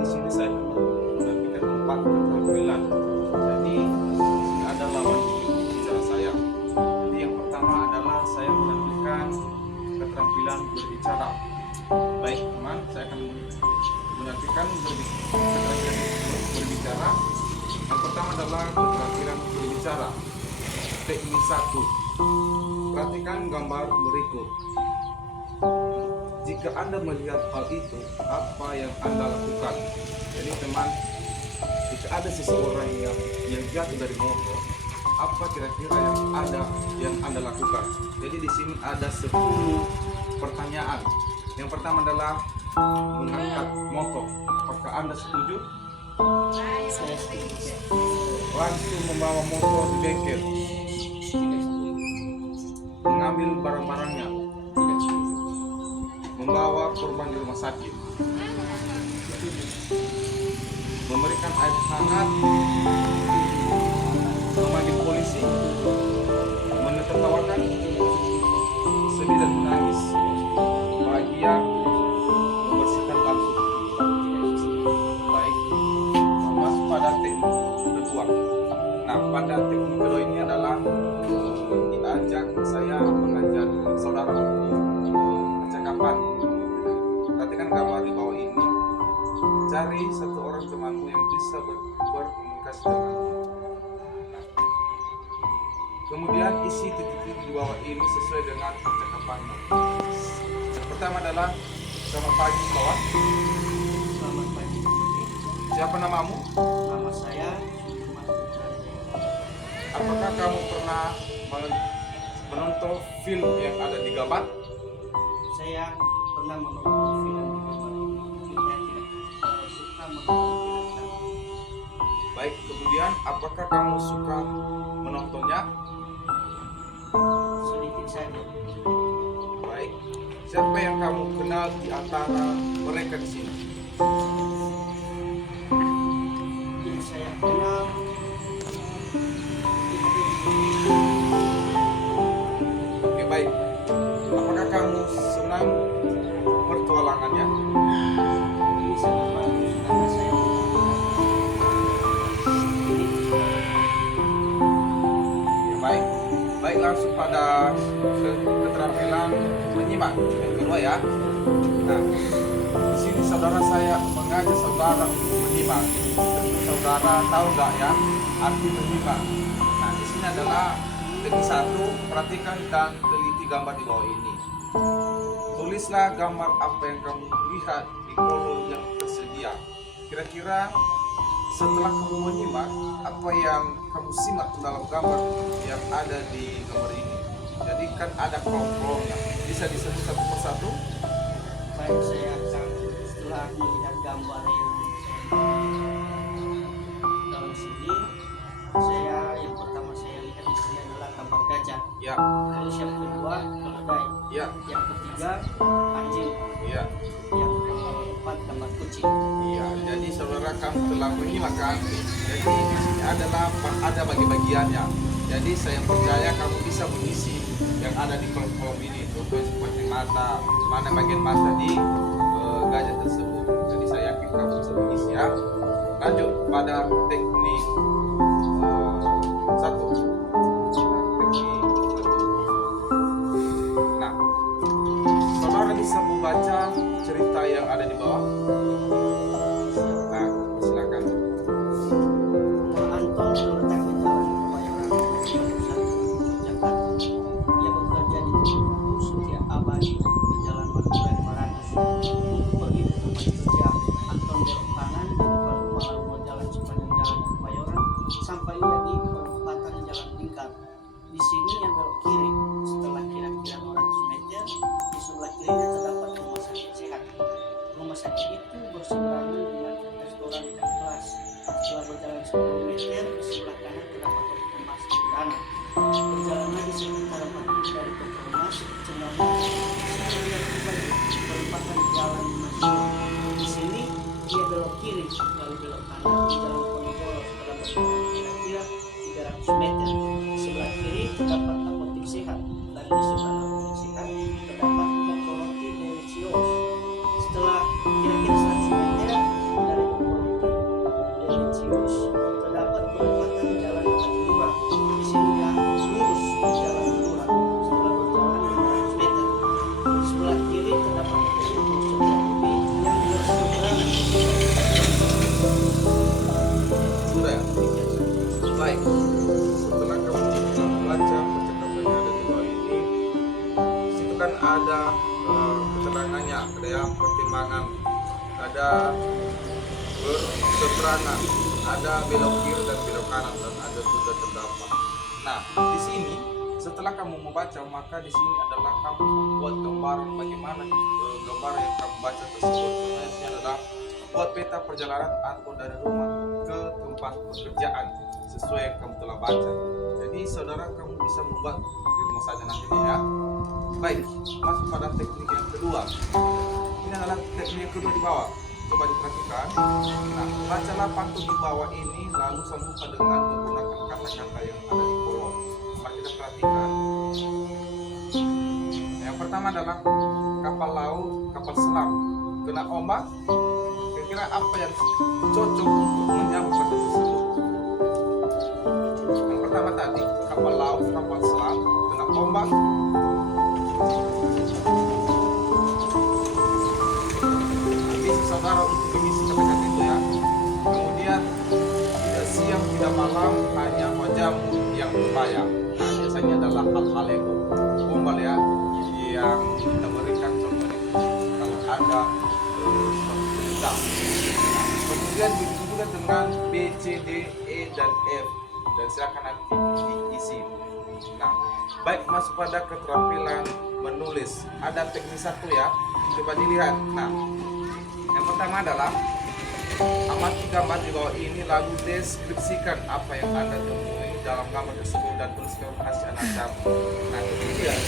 di sini saya menampilkan 4 keterampilan. Jadi di sini ada lawan bicara saya. Jadi yang pertama adalah saya menampilkan keterampilan berbicara. Baik teman, saya akan menampilkan keterampilan berbicara. Yang pertama adalah keterampilan berbicara. Teknik 1. Perhatikan gambar berikut. Jika Anda melihat hal itu, apa yang Anda lakukan? Jadi teman, jika ada seseorang yang jatuh dari motor, apa kira-kira yang Anda lakukan? Jadi di sini ada 10 pertanyaan. Yang pertama adalah mengangkat motor. Apakah Anda setuju? Saya setuju. Langsung membawa motor di bengkel. Mengambil barang-barangnya. Membawa korban di rumah sakit. Memberikan air hangat. Memanggil polisi. Menertawakan. Sedih dan menangis. Bahagia. Membersihkan kartu. Baik. Masuk pada teknik kedua. Nah, pada teknik kedua ini adalah diajak saya mengajak saudara percakapan. Perhatikan gambar di bawah ini. Cari satu orang temanmu yang bisa berkomunikasi denganmu. Nah, kemudian isi titik-titik di bawah ini sesuai dengan percakapanmu. Yang pertama adalah selamat pagi kawan. Selamat pagi. Siapa namamu? Nama saya Apakah kamu pernah menonton film yang ada di gambar? Saya pernah menonton film di gambar ini. Saya tidak suka menonton film. Baik, kemudian apakah kamu suka menontonnya? Sedikit saja. Baik. Siapa yang kamu kenal di antara mereka di sini? Yang saya kenal Oke, baik. Apakah kamu senang pertualangannya? ini sangat bagus karena saya Ya, baik. Baik, langsung pada keterampilan menyimak yang kedua ya. Nah, di sini saudara saya mengajak saudara untuk menyimak. Saudara tahu nggak ya arti menyimak? Nah, di sini adalah teknik 1. Perhatikan dan teliti gambar di bawah ini. Tulislah gambar apa yang kamu lihat di kolom yang tersedia. Kira-kira setelah kamu menyimak, apa yang kamu simak dalam gambar yang ada di gambar ini? Jadi kan ada kolom-kolomnya. Bisa disebut satu persatu? baik. Saya akan setelah melihat gambar yang dalam sini, yang pertama saya lihat di sini adalah gambar gajah. Ya, Terus yang kedua keledai. ya, Yang ketiga anjing. ya, Yang keempat gambar kucing. iya. Jadi saudara kamu telah menyimak kan? Jadi di sini ada bagi-bagiannya. Jadi saya percaya kamu bisa mengisi yang ada di kolom-kolom ini. Contohnya seperti mata, mana bagian mata di gajah tersebut. Jadi saya yakin kamu bisa mengisi ya. Lanjut pada teknik 1. Nah, saudara bisa membaca cerita yang ada di bawah. Nah, silakan. Anton terletak di jalan Kebayoran Jakarta. Dia bekerja di toko setiap abadi di jalan Madura 500. Untuk pergi ke tempat kerja, Anton belok kanan di depan rumah jalan sepanjang jalan Kebayoran sampai ia di perempatan jalan Lingkar. Di sini ia belok kiri. Setelah kira-kira 200 meter, di sebelah kirinya terdapat rumah sakit sehat. Rumah sakit itu berseberangan dengan restoran ikan kelas. Setelah berjalan 10 meter, di sebelah kanan terdapat toko emas sederhana. Berjalan lagi sekitar 4 km dari toko emas, cenderung dia tiba di perempatan jalan Masjid. Di sini dia belok kiri, lalu belok kanan di jalan Ponorogo setelah berjalan kira-kira 300 meter. Di sebelah kiri terdapat apotek sehat, dan di sebelah apotek sehat terdapat toko roti Delicious. Setelah kira-kira 100 meter dari berseberangan, ada belok kiri dan belok kanan dan ada juga terdapat. Nah, di sini setelah kamu membaca, maka di sini adalah kamu membuat gambaran bagaimana gambar yang kamu baca tersebut. Sebenarnya adalah buat peta perjalanan atau dari rumah ke tempat pekerjaan sesuai yang kamu telah baca. Jadi saudara kamu bisa membuat di rumah saja nantinya ya. Baik, masuk pada teknik yang kedua. Ini adalah teknik yang kedua di bawah. Coba diperhatikan. Nah, bacalah pantun di bawah ini lalu sambungkan dengan menggunakan kata-kata yang ada di kolom. Mari kita perhatikan. Yang pertama adalah kapal laut, kapal selam kena ombak. Kira-kira apa yang cocok untuk menyambung kata tersebut? Yang pertama tadi kapal laut, kapal selam kena ombak. Misi saudara untuk mengisi kata-kata itu ya. Kemudian tidak siang tidak malam hanya wajahmu yang berbayang. Nah, biasanya adalah hal-hal yang gombal ya, yang kita berikan contohnya kalau ada suatu cerita. Kemudian begitu juga dengan B, C, D, E dan F, dan silakan nanti diisi. Nah, baik, masuk pada keterampilan menulis. Ada teknik satu ya, coba dilihat. Nah, yang pertama adalah amati gambar di bawah ini lalu deskripsikan apa yang Anda temui dalam gambar tersebut dan tuliskan hasil Anda. Nah, kemudian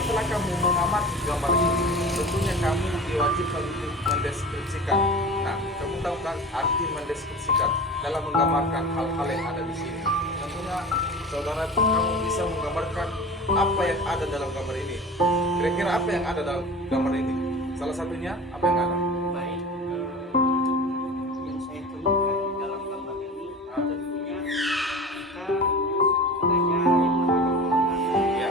setelah kamu mengamati gambar ini, tentunya kamu diwajibkan untuk mendeskripsikan. Nah, kamu tahu kan arti mendeskripsikan dalam menggambarkan hal-hal yang ada di sini. Tentunya saudara kamu bisa menggambarkan apa yang ada dalam gambar ini. Kira-kira apa yang ada dalam gambar ini? Salah satunya apa yang ada? Baik, yang saya temukan di dalam gambar ini tentunya kita adanya yang namanya Ya. Ya.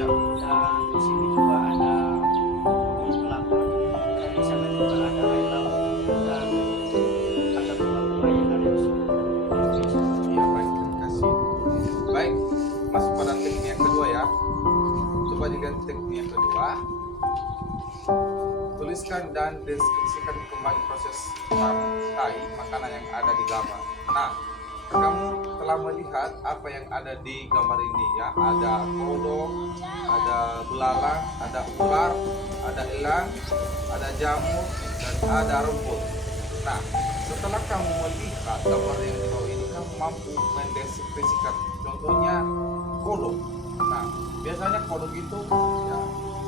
Ya. dan di sini juga ada kelapa, dan di sana juga ada air laut dan ada bunga-bunga yang ada di sini. Iya, baik, terima kasih. Baik, masuk pada teknik yang kedua ya. Coba dilihat teknik yang kedua. Tuliskan dan deskripsikan kembali proses pakai makanan yang ada di gambar. Nah, kamu telah melihat apa yang ada di gambar ini ya. Ada kodok, ada belalang, ada ular, ada elang, ada jamur, dan ada rumput. Nah, setelah kamu melihat gambar yang di bawah ini, kamu mampu mendeskripsikan. Contohnya kodok. Nah, biasanya kodok itu ya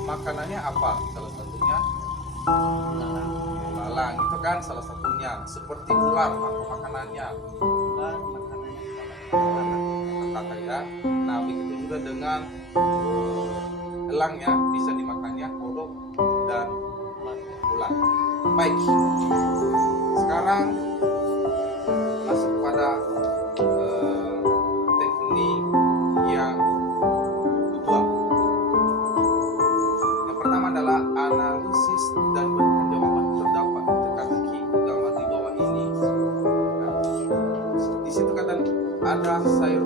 makanannya apa? Salah satunya belalang itu kan salah satunya. Seperti ular, apa makanannya? Dan makanannya Kata ya. Nah, begitu juga dengan elangnya bisa dimakannya kodok dan ular. Baik. Sekarang masuk pada teknik yang kedua. Yang pertama adalah analisis dan berikan jawaban terdapat teka-teki gambar di bawah ini. Nah, di situ kata ada sayur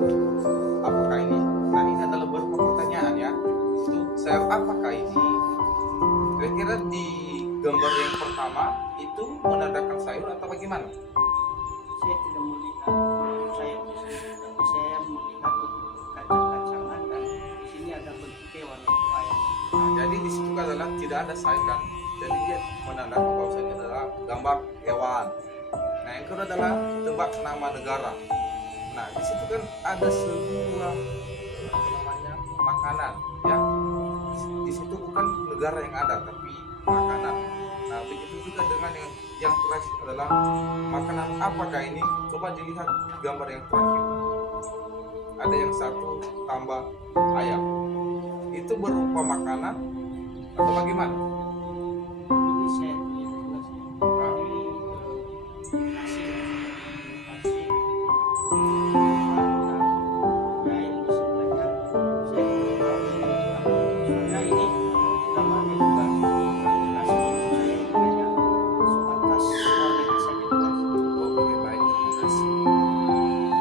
apakah ini? Nah, ini adalah berupa pertanyaan ya. Itu sayur apakah ini? Kira-kira di gambar yang pertama itu menandakan sayur atau bagaimana? saya tidak melihat sayur di sini, tapi saya melihat bentuk kacang-kacangan dan di sini ada bentuk hewan yaitu ayam. Nah, jadi di situ adalah tidak ada sayur kan? Jadi dia menandakan bahwasanya adalah gambar hewan. Nah, yang kedua adalah tebak nama negara. Nah, di situ kan ada sebuah apa namanya makanan ya. Di situ bukan negara yang ada tapi makanan. Nah, begitu juga dengan yang terakhir adalah makanan apakah ini? Coba dilihat gambar yang terakhir. Ada yang satu tambah ayam. Itu berupa makanan atau bagaimana? Ini saya tidak jelas ya. Nah, Ini nasi dan yang di sebelahnya saya tidak tahu ini apa. Soalnya ini gambarnya juga jelas. Saya hanya sebatas warnanya saja jelas. oke, baik, terima kasih.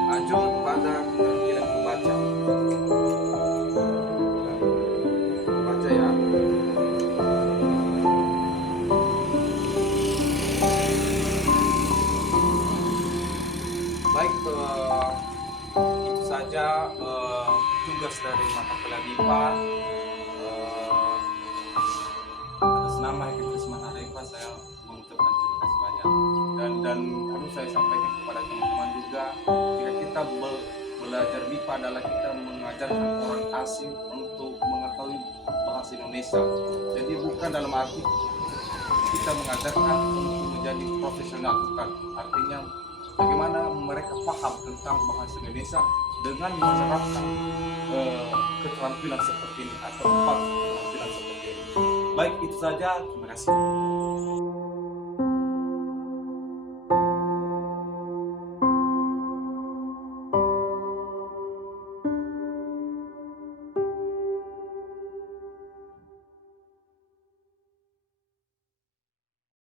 Lanjut pada keterampilan membaca. tugas dari mata kuliah MIPA, atas nama Hektisman Arifah saya mengucapkan terima kasih banyak. Dan harus saya sampaikan kepada teman-teman juga, jika kita belajar MIPA adalah kita mengajarkan orang asing untuk mengetahui bahasa Indonesia. Jadi bukan dalam arti kita mengajarkan untuk menjadi profesional, bukan. Artinya bagaimana mereka paham tentang bahasa Indonesia dengan menerapkan keterampilan seperti ini atau empat keterampilan seperti ini. Baik, itu saja. Terima kasih.